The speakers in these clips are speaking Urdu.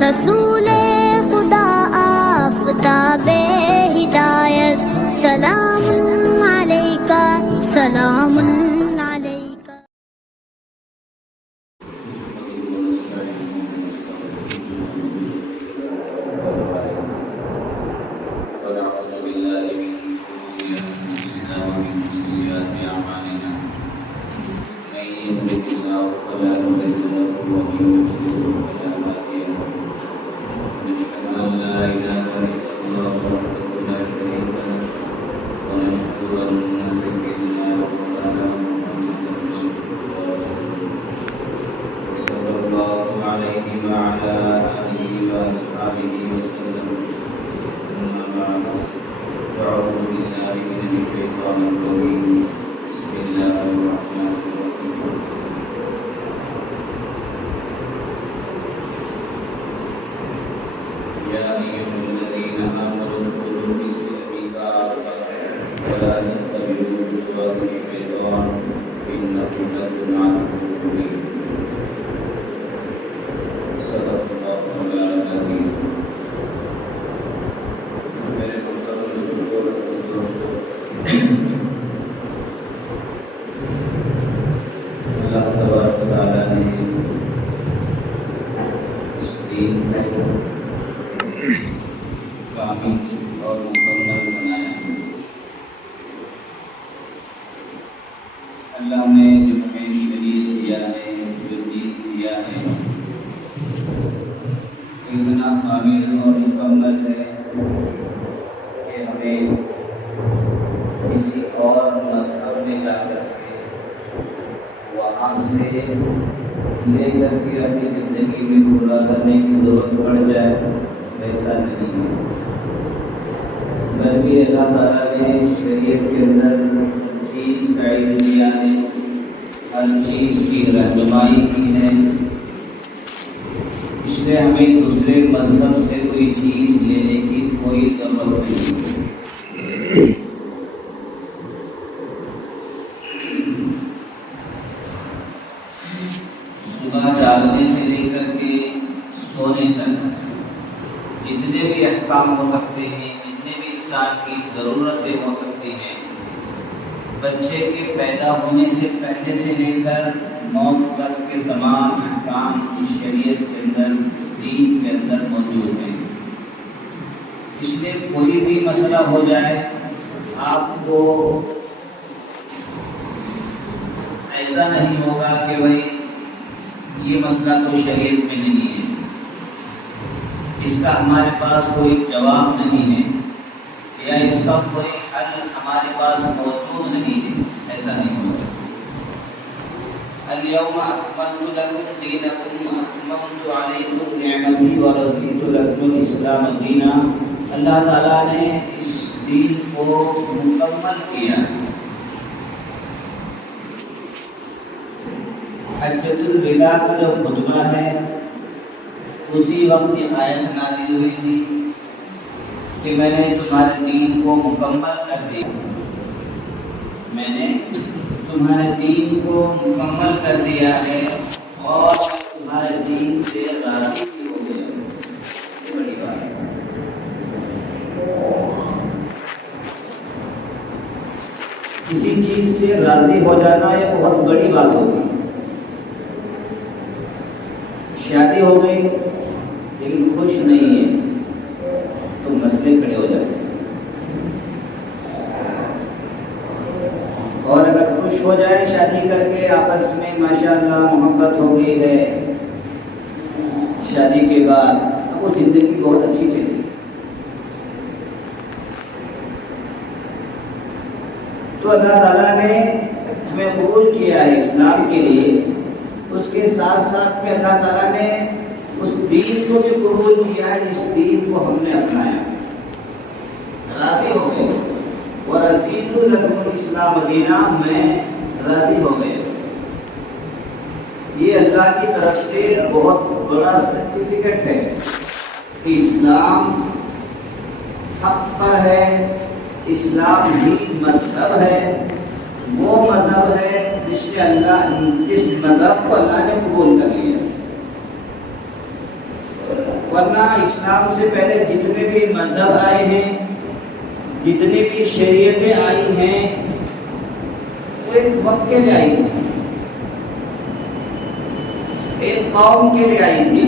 رسول خدا آفتاب ہدایت، سلام علیکہ سلام علیکہ۔ اور مکمل بنایا۔ اللہ نے جو ہمیں شریعت دیا ہے، جو دین دیا ہے، اتنا کامل اور مکمل ہے کہ ہمیں کسی اور مذہب میں جا کر کے وہاں سے لے کر کے اپنی زندگی میں پورا کرنے کی ضرورت پڑ جائے، ایسا نہیں ہے، بلکہ اللہ تعالیٰ نے شریعت کے اندر ہر چیز کا علم دیا ہے، ہر چیز کی رہنمائی کی ہے۔ اس لیے ہمیں دوسرے مذہب سے کوئی چیز لینے کی کوئی ضرورت نہیں ہے۔ صبح جاگنے سے لے کر کے سونے تک جتنے بھی احکام ہو سکتے ہیں، جتنے بھی انسان کی ضرورتیں ہو سکتی ہیں، بچے کے پیدا ہونے سے پہلے سے لے کر موت تک کے تمام احکام اس شریعت کے اندر، اس دین کے اندر موجود ہیں۔ اس لیے کوئی بھی مسئلہ ہو جائے، آپ کو ایسا نہیں ہوگا کہ بھائی یہ مسئلہ تو شریعت میں نہیں ہے، اس کا ہمارے پاس کوئی جواب نہیں ہے، یا اس کا کوئی حل ہمارے پاس موجود نہیں ہے، ایسا نہیں ہو سکتا۔ اليوم اکملت لکم دینکم واتممت علیکم نعمتی ورضیت لکم الاسلام دینا۔ اللہ تعالیٰ نے اس دین کو مکمل کیا۔ حجۃ الوداع کا جو خطبہ ہے، اسی وقت یہ آیت نازل ہوئی تھی کہ میں نے تمہارے دین کو مکمل کر دیا، میں نے تمہارے دین کو مکمل کر دیا ہے اور تمہارے دین سے راضی بھی ہو گیا۔ یہ بڑی بات ہے۔ کسی چیز سے راضی ہو جانا یہ بہت بڑی بات ہوگی۔ شادی ہو گئی لیکن خوش نہیں ہے تو مسئلے کھڑے ہو جاتے ہیں، اور اگر خوش ہو جائے شادی کر کے، آپس میں ماشاءاللہ محبت ہو گئی ہے، شادی کے بعد اب وہ زندگی بہت اچھی چلی، تو اللہ تعالیٰ نے ہمیں قبول کیا ہے اسلام کے لیے، اس کے ساتھ ساتھ میں اللہ تعالیٰ نے اس دین کو بھی قبول کیا ہے، جس دین کو ہم نے اپنایا، راضی ہو گئے۔ وَرَضِيتُ لَكُمُ الْإِسْلَامَ دِينًا، میں راضی ہو گئے۔ یہ اللہ کی طرف سے بہت بڑا سرٹیفکیٹ ہے کہ اسلام حق پر ہے، اسلام ہی مذہب ہے، وہ مذہب ہے جس سے اس مذہب کو اللہ نے قبول کر لیا۔ ورنہ اسلام سے پہلے جتنے بھی مذہب آئے ہیں، جتنی بھی شریعتیں آئی ہیں، وہ ایک وقت کے لیے آئی تھی، ایک قوم کے لیے آئی تھی،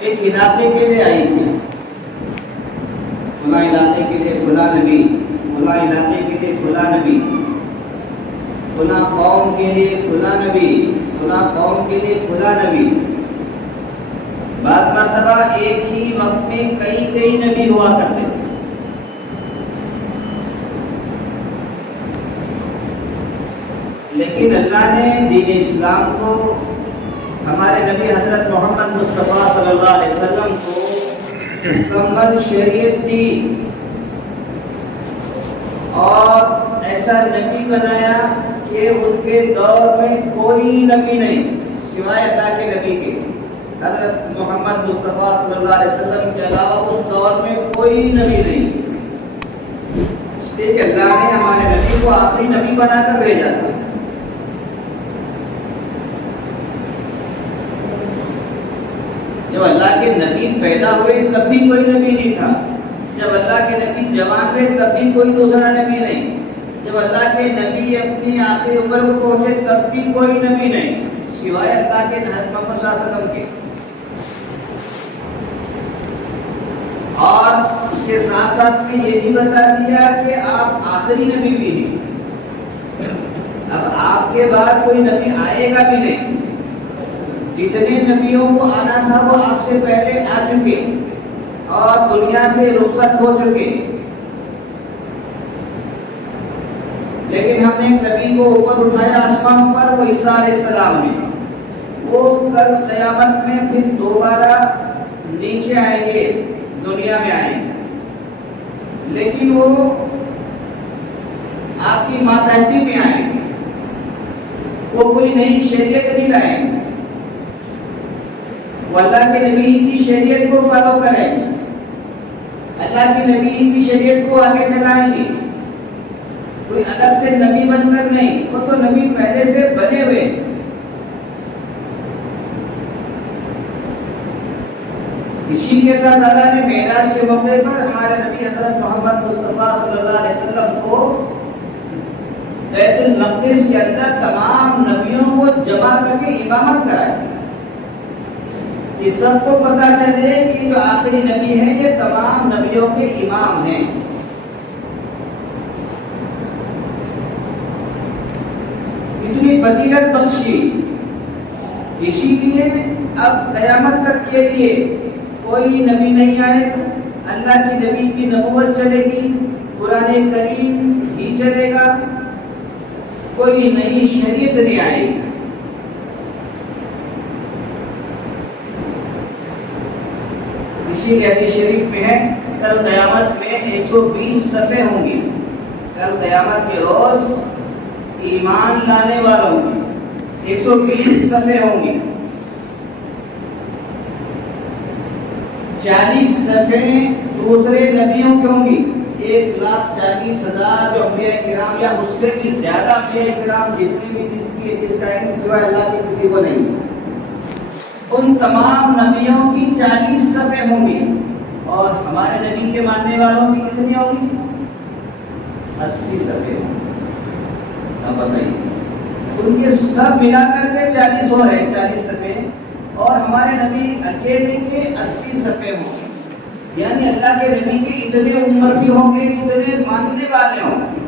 ایک علاقے کے لیے آئی تھی. فلاں علاقے کے لیے فلاں نبی، فلاں علاقے کے لیے فلاں نبی، فلاں قوم کے لیے فلاں نبی، فلاں قوم کے لیے فلاں نبی. بعض مرتبہ ایک ہی وقت میں کئی نبی ہوا کرتے تھے. لیکن اللہ نے دین اسلام کو، ہمارے نبی حضرت محمد مصطفیٰ صلی اللہ علیہ وسلم کو مکمل شریعت دی اور ایسا نبی بنایا کہ ان کے دور میں کوئی نبی نہیں سوائے اللہ کے نبی کے. حضرت محمد مصطفیٰ صلی اللہ علیہ وسلم کے علاوہ اس دور میں کوئی نبی نہیں. اس لیے کہ اللہ نے ہمارے نبی کو آخری نبی بنا کر بھیجا تھا. جب اللہ کے نبی پیدا ہوئے تب بھی کوئی نبی نہیں تھا. جب اللہ کے نبی جوان ہوئے تب بھی کوئی دوسرا نبی نہیں. جب اللہ کے نبی اپنی آخری عمر کو پہنچے تب بھی کوئی نبی نہیں سوائے اللہ کے حضرت محمد صلی اللہ علیہ وسلم کے. اور اس کے ساتھ ساتھ میں یہ بھی بتا دیا کہ آپ آخری نبی بھی ہیں. اب آپ کے بعد کوئی نبی آئے گا بھی نہیں. جتنے نبیوں کو آنا تھا وہ آپ سے پہلے آ چکے اور دنیا سے رخصت ہو چکے. لیکن ہم نے ایک نبی کو اوپر اٹھایا آسمانوں پر، وہ عیسیٰ علیہ السلام ہے. وہ کل قیامت میں پھر دوبارہ نیچے آئیں گے، دنیا میں آئیں گے. لیکن وہ آپ کی ماتحتی میں آئیں گے. وہ کوئی نئی شریعت نہیں لائیں گے. وہ اللہ کے نبی کی شریعت کو فالو کریں گے، اللہ کے نبی کی شریعت کو آگے چلائیں گے. کوئی الگ سے نبی بن کر نہیں، وہ تو نبی پہلے سے بنے ہوئے. اسی لیے اللہ تعالیٰ نے معراج کے موقع پر ہمارے نبی حضرت محمد مصطفیٰ صلی اللہ علیہ وسلم کو بیت المقدس کے اندر تمام نبیوں کو جمع کر کے امامت کرائی کہ سب کو پتہ چلے کہ جو آخری نبی ہے یہ تمام نبیوں کے امام ہیں. اتنی فضیلت بخشی. اسی لیے اب قیامت تک کے لیے کوئی نبی نہیں آئے. اللہ کی نبی کی نبوت چلے گی، قرآن کریم ہی چلے گا، کوئی نئی شریعت نہیں آئے گی. اسی لیے حدیث شریف میں ہے کل قیامت میں 120 صفحے ہوں گی. کل قیامت کے روز ایمان لانے والوں کی 120 صفحے ہوں گی. 40 صفحے دوسرے نبیوں کی ہوں گی. 1,40,000 جو انبیاء کرام یا اس سے بھی زیادہ انبیاء کرام جتنے بھی جس کا علم سوائے اللہ کے کسی کو نہیں، ان تمام نبیوں کی 40 صفحے ہوں گی. اور ہمارے نبی کے ماننے والوں کی کتنی ہوں گی؟ 80 صفحے ہوں گی. اب بتائیے، ان کے سب ملا کر کے 40 ہو رہے ہیں، 40 صفحے. اور ہمارے نبی اکیلے کے 80 صفحے ہوں گے. یعنی اللہ کے نبی کے اتنے امتی ہوں گے، اتنے ماننے والے ہوں گے.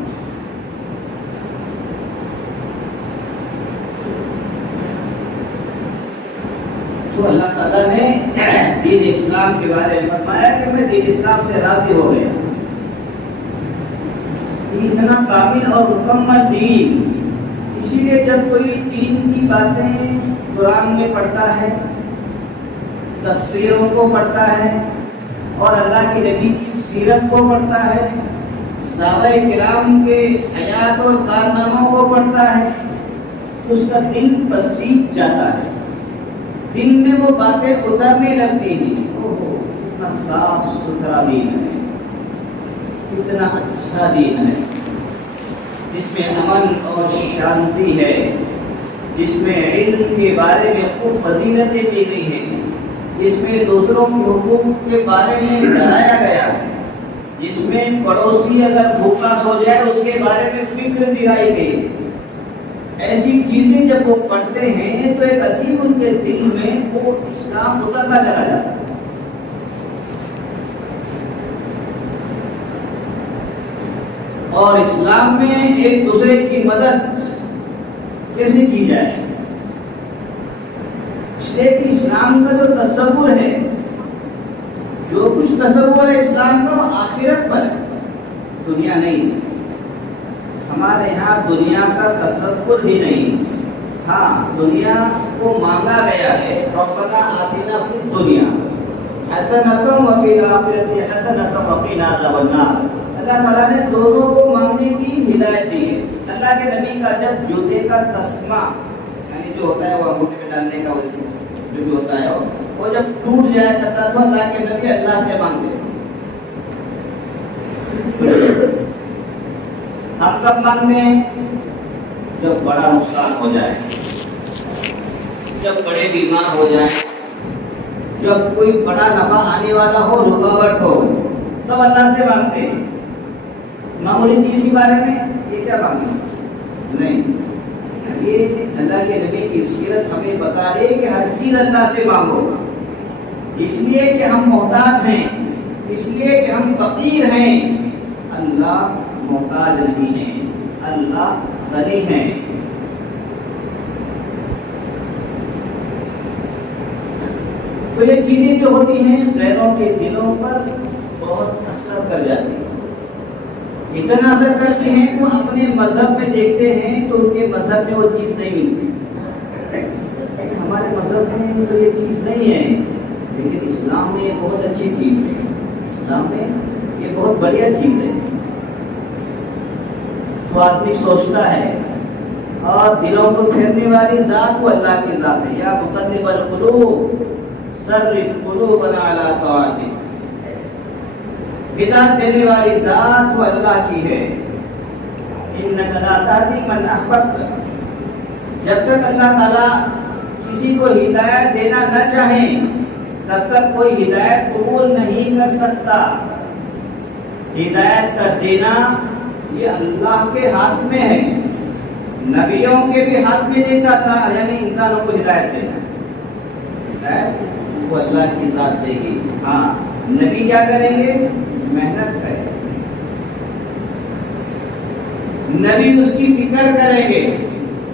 تو اللہ تعالیٰ نے دین اسلام کے بارے میں فرمایا کہ میں دین اسلام سے راضی ہو گیا. اتنا کامل اور مکمل دین. اسی لیے جب کوئی دین کی باتیں قرآن میں پڑھتا ہے، تفسیروں کو پڑھتا ہے اور اللہ کے نبی کی سیرت کو پڑھتا ہے، صحابہ کرام کے حیات اور کارناموں کو پڑھتا ہے، اس کا دل بسیج جاتا ہے. دل میں وہ باتیں اترنے لگتی ہیں. کتنا صاف ستھرا دین ہے، کتنا اچھا دین ہے، جس میں امن اور شانتی ہے، جس میں علم کے بارے میں خوب فضیلتیں دی گئی ہیں، جس میں دوسروں کے حقوق کے بارے میں ڈرایا گیا ہے، جس میں پڑوسی اگر بھوکا سو جائے اس کے بارے میں فکر دلائی گئی۔ ایسی چیزیں جب وہ پڑھتے ہیں تو ایک عجیب ان کے دل میں وہ اسلام اترتا چلا جاتا ہے۔ اور اسلام میں ایک دوسرے کی مدد کیسے کی جائے، اس لیے کہ اسلام کا جو تصور ہے، جو کچھ تصور ہے اسلام کا، وہ آخرت پر ہے، دنیا نہیں۔ ہمارے ہاں دنیا کا تصور ہی نہیں۔ ہاں، دنیا کو مانگا گیا ہے، ربنا آتنا فی الدنیا حسنۃ وفی الآخرۃ حسنۃ وقنا عذاب النار۔ اللہ تعالیٰ نے دونوں کو مانگنے کی ہدایت دی ہے۔ اللہ کے نبی کا جب جوتے کا تسمہ، یعنی جو ہوتا ہے وہ انگوٹھے میں ڈالنے کا جو بھی ہوتا ہے، وہ جب ٹوٹ جایا کرتا تو اللہ کے نبی اللہ سے مانگتے تھے۔ ہم کب مانگتے ہیں؟ جب بڑا نقصان ہو جائے، جب بڑے بیمار ہو جائیں، جب کوئی بڑا نفع آنے والا ہو، رکاوٹ ہو، تب اللہ سے مانگتے ہیں۔ معمولی چیز کے بارے میں یہ کیا مانگیں؟ نہیں، یہ اللہ کے نبی کی سیرت ہمیں بتا رہی ہے کہ ہر چیز اللہ سے مانگو، اس لیے کہ ہم محتاج ہیں، اس لیے کہ ہم فقیر ہیں۔ اللہ محتاج نہیں ہے، اللہ غنی ہے۔ تو یہ چیزیں جو ہوتی ہیں غیروں کے دلوں پر بہت اثر کر جاتی ہیں، اتنا اثر کرتے ہیں کہ وہ اپنے مذہب میں دیکھتے ہیں تو ان کے مذہب میں وہ چیز نہیں ملتی۔ ہمارے مذہب میں تو یہ چیز نہیں ہے، لیکن اسلام میں یہ بہت اچھی چیز ہے، اسلام میں یہ بہت بڑھیا چیز ہے۔ تو آدمی سوچتا ہے، اور دلوں کو پھیرنے والی ذات وہ اللہ کی ذات ہے۔ یا مقلب القلوب صرف قلوبنا علی طاعتک، ہدایت دینے والی ذات وہ اللہ کی ہے۔ انک لا تہدی من احببت، جب تک اللہ تعالیٰ کسی کو ہدایت دینا نہ چاہیں تب تک کوئی ہدایت قبول نہیں کر سکتا۔ ہدایت کا دینا یہ اللہ کے ہاتھ میں ہے، نبیوں کے بھی ہاتھ میں نہیں تھا اللہ، یعنی انسانوں کو ہدایت دینا۔ ہدایت وہ اللہ کی ذات دے گی۔ ہاں، نبی کیا کریں گے؟ محنت کریں گے، نبی اس کی فکر کریں گے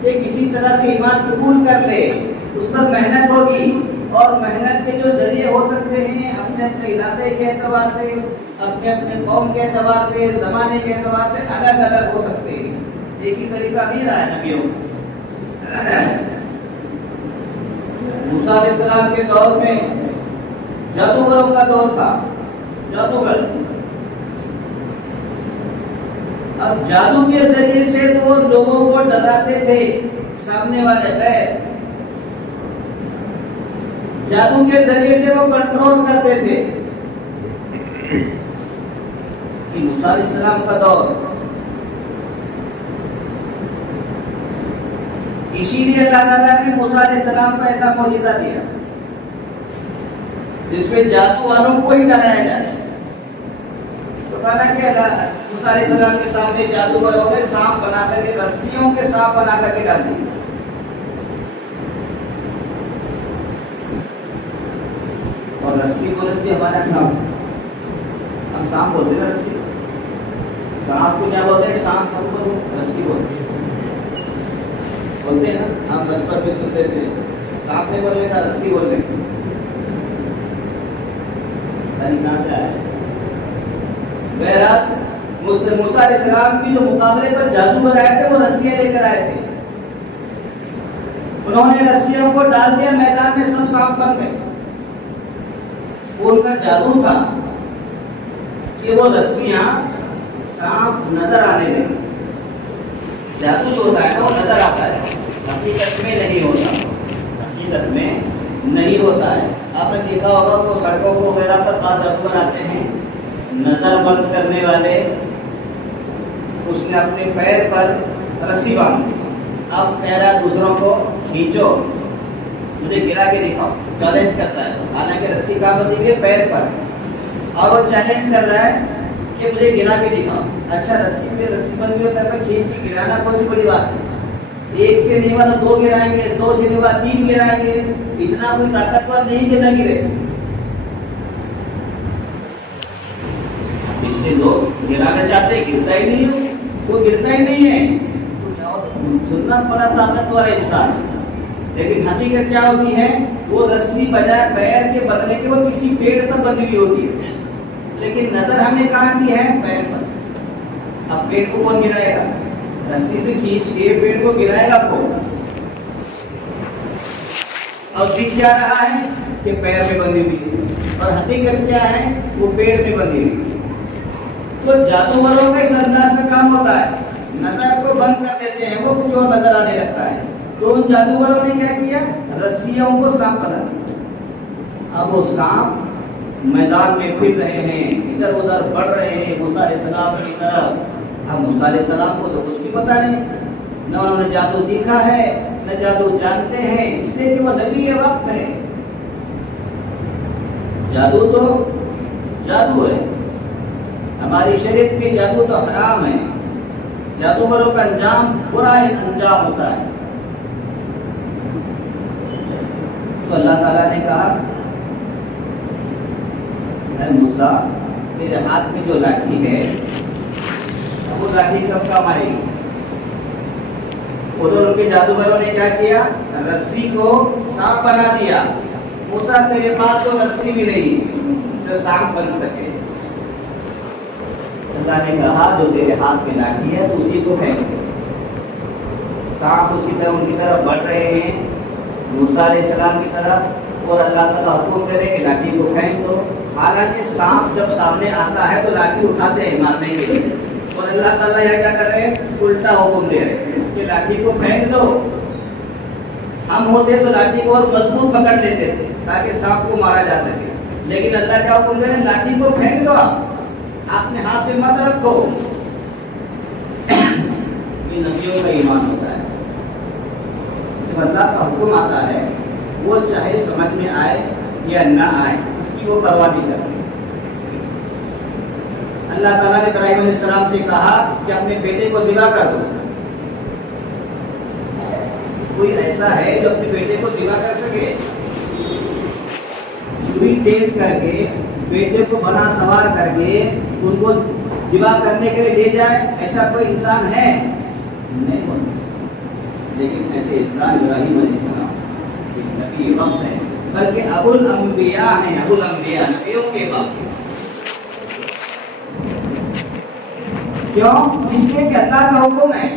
کہ کسی طرح سے ایمان قبول کر لے، اس پر محنت ہوگی، اور محنت کے جو ذریعے ہو سکتے ہیں اپنے اپنے علاقے کے اعتبار سے، اپنے اپنے قوم کے اعتبار سے، زمانے کے اعتبار سے الگ الگ ہو سکتے ہیں، ایک ہی طریقہ نہیں رہا ہے نبیوں کا۔ موسیٰ علیہ السلام کے دور میں جادوگروں کا دور تھا، جادوگر۔ اب جادو کے ذریعے سے وہ لوگوں کو ڈراتے تھے، سامنے والے غیر، جادو کے ذریعے سے وہ کنٹرول کرتے تھے۔ موسیٰ علیہ السلام کا دور، اسی لیے اللہ تعالیٰ نے موسیٰ علیہ السلام کو ایسا معجزہ دیا جس میں جادو والوں کو ہی ڈرایا جائے۔ تو کہا کہ موسیٰ علیہ السلام کے سامنے جادوگروں نے سانپ بنا کر کے، رسیوں کے سانپ بنا کر کے ڈال دی۔ اور رسی بولے بھی ہمارا سانپ، ہم سانپ بولتے ہیں، رسی سانپ کو کیا بولتے ہیں؟ سانپ ہم کو رسی بولتے ہیں نا، ہم بچپن میں سنتے تھے، سانپ نہیں بولنے کا، رسی بولنے کا، کہاں سے آیا؟ بہرحال موسیٰ علیہ السلام کی جو مقابلے پر جادوگر آئے تھے وہ رسیاں لے کر آئے تھے، انہوں نے رسیوں کو ڈال دیا میدان میں، سب سانپ بن گئے۔ ان کا جادو تھا کہ وہ رسیاں سانپ نظر آنے لگی۔ جادو جو ہوتا ہے نا وہ نظر آتا ہے، حقیقت میں نہیں ہوتا، حقیقت میں نہیں ہوتا ہے۔ آپ نے دیکھا ہوگا وہ سڑکوں وغیرہ پر بعض جادوگر آتے ہیں، نظر بند کرنے والے، اس نے اپنے پیر پر رسی باندھ دی، اب کہہ رہا ہے دوسروں کو کھینچو، مجھے گرا کے دکھاؤ۔ چیلنج کرتا ہے، حالانکہ رسی کہاں بندھی ہوئی ہے؟ پیر پر، اور وہ چیلنج کر رہا ہے کہ مجھے گرا کے دکھاؤ۔ اچھا رسی بندھی ہوئی پیر پر کھینچ کے گرانا کون سی بڑی بات ہے؟ ایک سے نہیں ہوا تو 2 گرائیں گے، 2 سے نہیں ہوا 3 گرائیں گے، اتنا کوئی طاقتور نہیں کہ نہ گرے۔ جتنے لوگ گرانا چاہتے ہیں گرتا ہی نہیں ہے، وہ گرتا ہی نہیں ہے، سننا بڑا طاقتور ہے انسان، لیکن حقیقت کیا ہوتی ہے؟ وہ رسی بجائے پیر کے بدلے کے وہ کسی پیڑ پر بندھی ہوئی ہوتی ہے، لیکن نظر ہمیں کہاں کی ہے؟ پیر پر۔ اب پیڑ کو کون گرائے گا؟ رسی سے کھینچ کے پیڑ کو گرائے گا کون؟ اور دکھ کیا رہا ہے کہ پیر میں بندھی ہوئی ہے، اور حقیقت کیا ہے؟ وہ پیڑ میں بندھی ہوئی ہے۔ تو جادوگروں کا اس انداز کا کام ہوتا ہے، نظر کو بند کر دیتے ہیں، وہ کچھ اور نظر آنے لگتا ہے۔ تو ان جادوگروں نے کیا کیا؟ رسیوں کو سانپ بنا دیا۔ اب وہ سانپ میدان میں پھر رہے ہیں، ادھر ادھر بڑھ رہے ہیں موسیٰ علیہ السلام کی طرف۔ اب موسیٰ علیہ السلام کو تو کچھ بھی پتا نہیں، نہ انہوں نے جادو سیکھا ہے نہ جادو جانتے ہیں، اس لیے کہ وہ نبی وقت ہے۔ جادو تو جادو ہے، ہماری شریعت میں جادو تو حرام ہے، جادوگروں کا انجام برا انجام ہوتا ہے۔ تو اللہ تعالیٰ نے کہا اے موسیٰ تیرے ہاتھ میں جو لاٹھی ہے وہ لاٹھی کب کام آئے گی؟ ادھر ان کے جادوگروں نے کیا کیا؟ رسی کو سانپ بنا دیا۔ موسیٰ تیرے پاس تو رسی بھی نہیں جو سانپ بن سکے۔ اللہ نے کہا جو تیرے ہاتھ میں لاٹھی ہے تو اسی کو پھینک دے۔ سانپ اس کی طرف ان کی طرف بڑھ رہے ہیں موسیٰ علیہ السلام کی طرف، اور اللہ تعالیٰ حکم دے رہے کہ لاٹھی کو پھینک دو۔ حالانکہ سانپ جب سامنے آتا ہے تو لاٹھی اٹھاتے ہیں مارنے کے لیے، اور اللہ تعالیٰ یہ کیا کر رہے ہیں؟ الٹا حکم دے رہے ہیں کہ لاٹھی کو پھینک دو۔ ہم ہوتے تو لاٹھی کو اور مضبوط پکڑ لیتے تھے تاکہ سانپ کو مارا جا سکے، لیکن اللہ کیا حکم دے رہے ہیں؟ لاٹھی کو پھینک دو، آپ اپنے ہاتھ میں مت رکھو۔ یہ نبیوں کا ایمان ہوتا ہے، جب اللہ کا حکم آتا ہے وہ چاہے سمجھ میں آئے یا نہ آئے اس کی وہ پرواہ نہیں کرتے۔ اللہ تعالیٰ نے ابراہیم علیہ السلام سے کہا کہ اپنے بیٹے کو ذبح کر دو۔ کوئی ایسا ہے جو اپنے بیٹے کو ذبح کر سکے؟ چھری تیز کر کے بیٹے کو بنا سوار کر کے ان کو ذبح کرنے کے لیے لے جائے، ایسا کوئی انسان ہے؟ نہیں ہو سکتا۔ لیکن ایسے انسان ابراہیم علیہ السلام ایک نبی وقت ہے، بلکہ ابو الانبیاء ہیں، ابو الانبیاء نبیوں کے باپ۔ کیوں؟ اس لیے کہ اللہ کا حکم ہے،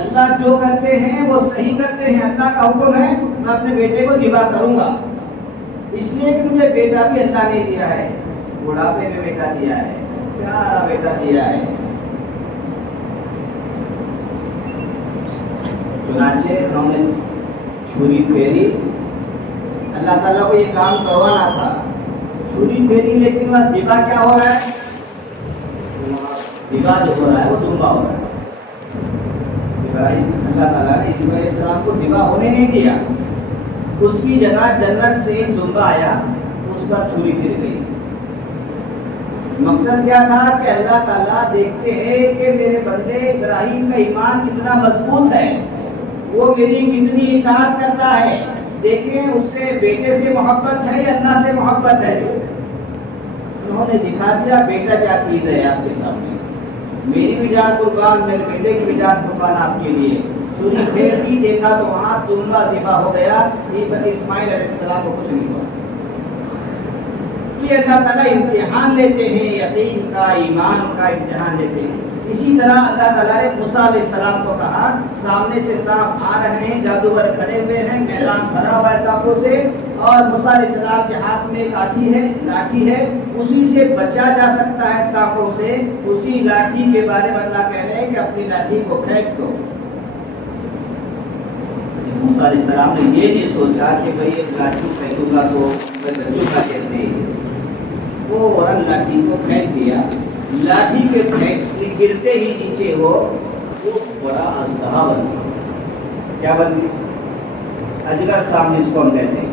اللہ جو کرتے ہیں وہ صحیح کرتے ہیں۔ اللہ کا حکم ہے میں اپنے بیٹے کو ذبح کروں گا، اس لیے کہ مجھے بیٹا بھی اللہ نے دیا ہے، بڑھاپے میں بیٹا دیا ہے، پیارا بیٹا دیا ہے۔ چنانچہ انہوں نے چھری پھیری، اللہ تعالیٰ کو یہ کام کروانا تھا، چھری پھیری، لیکن وہاں ذبح کیا ہو رہا ہے؟ ذبح جو ہو رہا ہے وہ دمبا ہو رہا ہے۔ اللہ تعالیٰ نے اسماعیل علیہ السلام کو ذبح ہونے نہیں دیا، اس کی جگہ جنت سے دمبا آیا، اس پر چھری پھر گئی۔ مقصد کیا تھا کہ اللہ تعالیٰ دیکھتے ہیں کہ میرے بندے ابراہیم کا ایمان کتنا مضبوط ہے، وہ میری کتنی اطاعت کرتا ہے، دیکھیں اس سے بیٹے سے محبت ہے یا اللہ سے محبت ہے۔ انہوں نے دکھا دیا بیٹا کیا چیز ہے آپ کے سامنے، میری بھی جان قربان، میرے بیٹے کی بھی جان قربان آپ کے لیے۔ چھری پھیر دی، دیکھا تو وہاں دمبا ذبح ہو گیا، اسماعیل علیہ السلام کو کچھ نہیں ہوا۔ کہ اللہ تعالیٰ امتحان لیتے ہیں، یقین کا ایمان کا امتحان لیتے ہیں۔ اسی طرح اللہ تعالیٰ نے موسیٰ علیہ السلام کو کہا، سامنے سے سانپ آ رہے ہیں، جادوگر کھڑے ہوئے ہیں، میدان بھرا ہوا ہے سانپوں سے، اور موسیٰ علیہ السلام کے ہاتھ میں ایک لاٹھی ہے، اسی سے بچا جا سکتا ہے سانپوں سے۔ اسی لاٹھی کے بارے میں اللہ کہہ رہے ہیں کہ اپنی لاٹھی کو پھینک دو۔ موسیٰ علیہ السلام نے یہ نہیں سوچا کہ بھئی ایک لاٹھی پھینکوں گا تو بچوں کا کیسے، وہ فوراً لاٹھی کو پھینک دیا۔ لاٹھی کے گرتے ہی نیچے وہ بڑا اژدہا بن گیا۔ کیا بن گیا؟ اجگر سامنے اس کو ہم کہتے ہیں،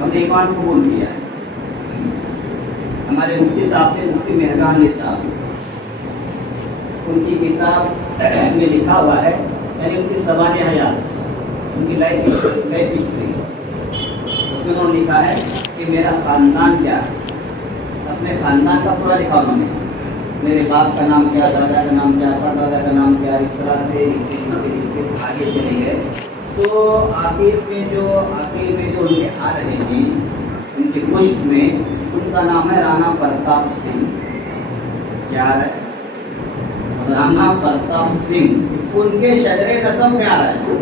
ہم نے ایمان قبول کیا ہے. ہمارے مفتی صاحب تھے، مفتی مہربان علی صاحب، ان کی کتاب میں لکھا ہوا ہے، یعنی ان کی سوانح حیات، ان کی لائف ہسٹری، اس میں انہوں نے لکھا ہے کہ میرا خاندان کیا ہے. اپنے خاندان کا پورا لکھا انہوں نے، میرے باپ کا نام کیا، دادا کا نام کیا، پردادا کا نام کیا، اس طرح سے لکھتے آگے چلے گئے. تو آخر میں جو ان کے آ رہے ہیں، ان کی پشت میں ان کا نام ہے رانا پرتاپ سنگھ. کیا ہے؟ رانا پرتاپ سنگھ. ان کے شجر نسب میں آ رہا ہے،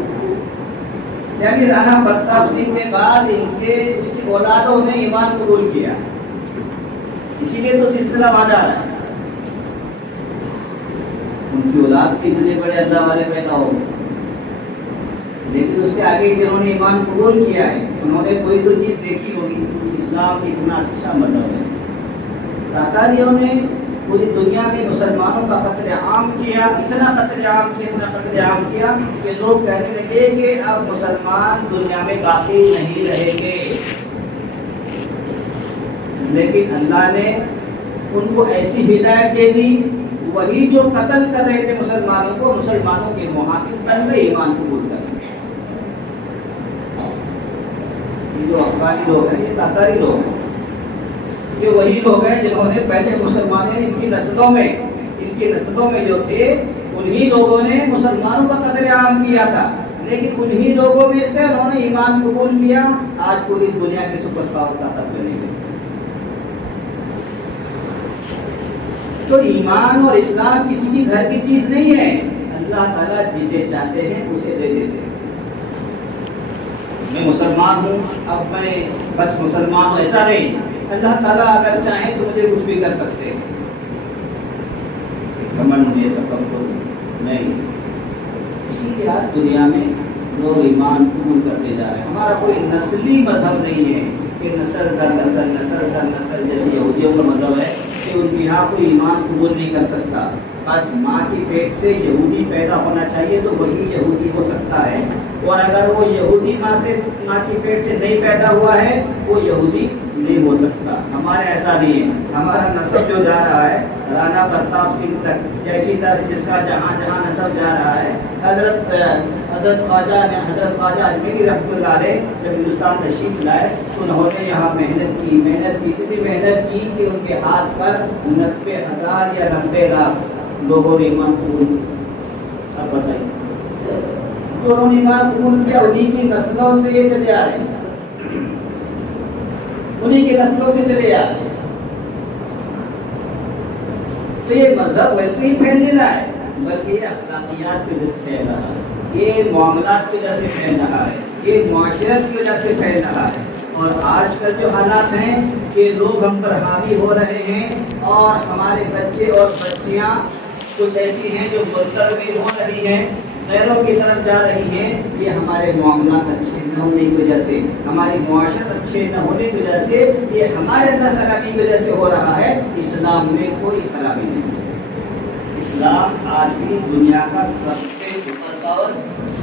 یعنی رانا پرتاپ سنگھ کے بعد اس کی اولادوں نے ایمان قبول کیا، اسی لیے تو سلسلہ وہاں جا رہا ہے. ان کی اولاد بھی اتنے بڑے اللہ والے پیدا ہو گئے، لیکن اس سے آگے جنہوں نے ایمان قبول کیا ہے انہوں نے کوئی تو چیز دیکھی ہوگی. اسلام اتنا اچھا مذہب ہے. تاتاریوں نے پوری دنیا میں مسلمانوں کا قتل عام کیا، اتنا قتل عام کیا کہ لوگ کہنے لگے کہ اب مسلمان دنیا میں باقی نہیں رہیں گے. لیکن اللہ نے ان کو ایسی ہدایت دے دی، وہی جو قتل کر رہے تھے مسلمانوں کو، مسلمانوں کے محافظ بن گئے ایمان قبول کر. یہ جو افغانی لوگ ہیں، یہ تاتاری لوگ ہیں، یہ وہی لوگ ہیں جنہوں نے پہلے مسلمان ان کی نسلوں میں جو تھے، انہی لوگوں نے مسلمانوں کا قتل عام کیا تھا. لیکن انہی لوگوں میں سے انہوں نے ایمان قبول کیا، آج پوری دنیا کے سپر پاور طاقت بنے گئے. تو ایمان اور اسلام کسی کی گھر کی چیز نہیں ہے. اللہ تعالیٰ جسے چاہتے ہیں اسے دے دیتے ہیں. میں مسلمان ہوں، اب میں بس مسلمان ہوں، ایسا نہیں. اللہ تعالیٰ اگر چاہیں تو مجھے کچھ بھی کر سکتے ہیں. گھمنڈ میں تکبر نہیں. اسی لیے آج دنیا میں لوگ ایمان قبول کرتے جا رہے ہیں. ہمارا کوئی نسلی مذہب نہیں ہے کہ نسل در نسل جیسے یہودیوں کا مذہب ہے کہ ان کے یہاں کوئی ایمان قبول نہیں کر سکتا. بس ماں کی پیٹ سے یہودی پیدا ہونا چاہیے تو وہی یہودی ہو سکتا ہے، اور اگر وہ یہودی ماں کی پیٹ سے نہیں پیدا ہوا ہے وہ یہودی نہیں ہو سکتا. ہمارے ایسا نہیں ہے. ہمارا نسب جو جا رہا ہے رانا پرتاپ سنگھ تک، یا اسی طرح سے جس کا جہاں نسب جا رہا ہے. حضرت خواجہ اجمیری رحمۃ اللہ علیہ جب ہندوستان تشریف لائے تو انہوں نے یہاں محنت کی، اتنی محنت کی کہ ان کے ہاتھ پر 90,000 یا 90 لاکھ لوگوں نے ایمان قبول کیا. اب بتائیے، جو انہوں نے ایمان قبول کیا انہیں کی نسلوں سے یہ چلے آ رہے ہیں، انہیں کی نسلوں سے چلے آ رہے ہیں. تو یہ مذہب ویسے ہی پھیل نہیں رہا ہے، بلکہ یہ اخلاقیات کی وجہ سے پھیل رہا ہے، یہ معاملات کی وجہ سے پھیل رہا ہے، یہ معاشرت کی وجہ سے پھیل رہا ہے. اور آج کل جو حالات ہیں کہ لوگ ہم پر حاوی ہو رہے ہیں، اور ہمارے بچے اور بچیاں کچھ ایسی ہیں جو مرتد بھی ہو رہی ہیں، غیروں کی طرف جا رہی ہیں. یہ ہمارے معاملات اچھے نہ ہونے کی وجہ سے، ہماری معاشرت اچھے نہ ہونے کی وجہ سے، یہ ہمارے اندر خرابی کی وجہ سے ہو رہا ہے. اسلام میں کوئی خرابی نہیں ہے. اسلام آج بھی دنیا کا سب سے سپر پاور،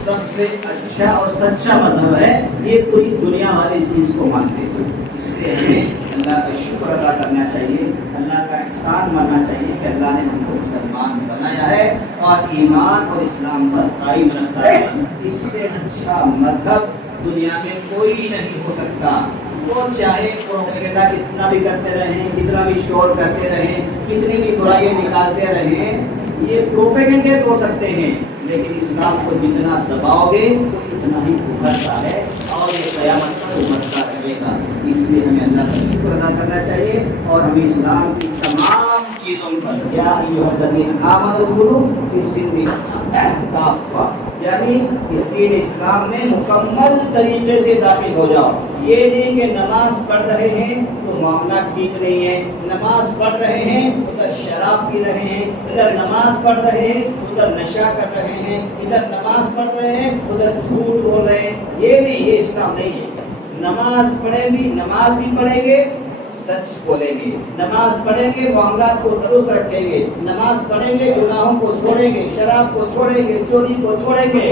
سب سے اچھا اور سچا مذہب ہے. یہ پوری دنیا والی چیز کو مانتے ہیں. اس لیے ہمیں اللہ کا شکر ادا کرنا چاہیے، اللہ کا احسان ماننا چاہیے کہ اللہ نے ہم کو مسلمان بنایا ہے اور ایمان اور اسلام پر قائم رکھا ہے. اس سے اچھا مذہب دنیا میں کوئی نہیں ہو سکتا. وہ چاہے پروپیگنڈا کتنا بھی کرتے رہیں، کتنا بھی شور کرتے رہیں، کتنی بھی برائیاں نکالتے رہیں، یہ پروپیگنڈے تو ہو سکتے ہیں، لیکن اسلام کو جتنا دباؤ گے وہ اتنا ہی ابھرتا ہے اور یہ قیامت تک ابھرتا رہے گا. اس لیے ہمیں اللہ کا شکر ادا کرنا چاہیے اور ہمیں اسلام کی تمام چیزوں پر یا ایھا الذین آمنوا ادخلوا فی السلم کافہ، یعنی دین اسلام میں مکمل طریقے سے داخل ہو جاؤ. یہ نہیں کہ نماز پڑھ رہے ہیں تو معاملہ ٹھیک نہیں ہے، نماز پڑھ رہے ہیں ادھر شراب پی رہے ہیں، ادھر نماز پڑھ رہے ہیں ادھر نشہ کر رہے ہیں، ادھر نماز پڑھ رہے ہیں ادھر جھوٹ بول رہے ہیں. یہ نہیں، یہ اسلام نہیں ہے. نماز بھی پڑھیں گے سچ بولیں گے، نماز پڑھیں گے معاملات کو درست رکھیں گے، نماز پڑھیں گے گناہوں کو چھوڑیں گے، شراب کو چھوڑیں گے، چوری کو چھوڑیں گے،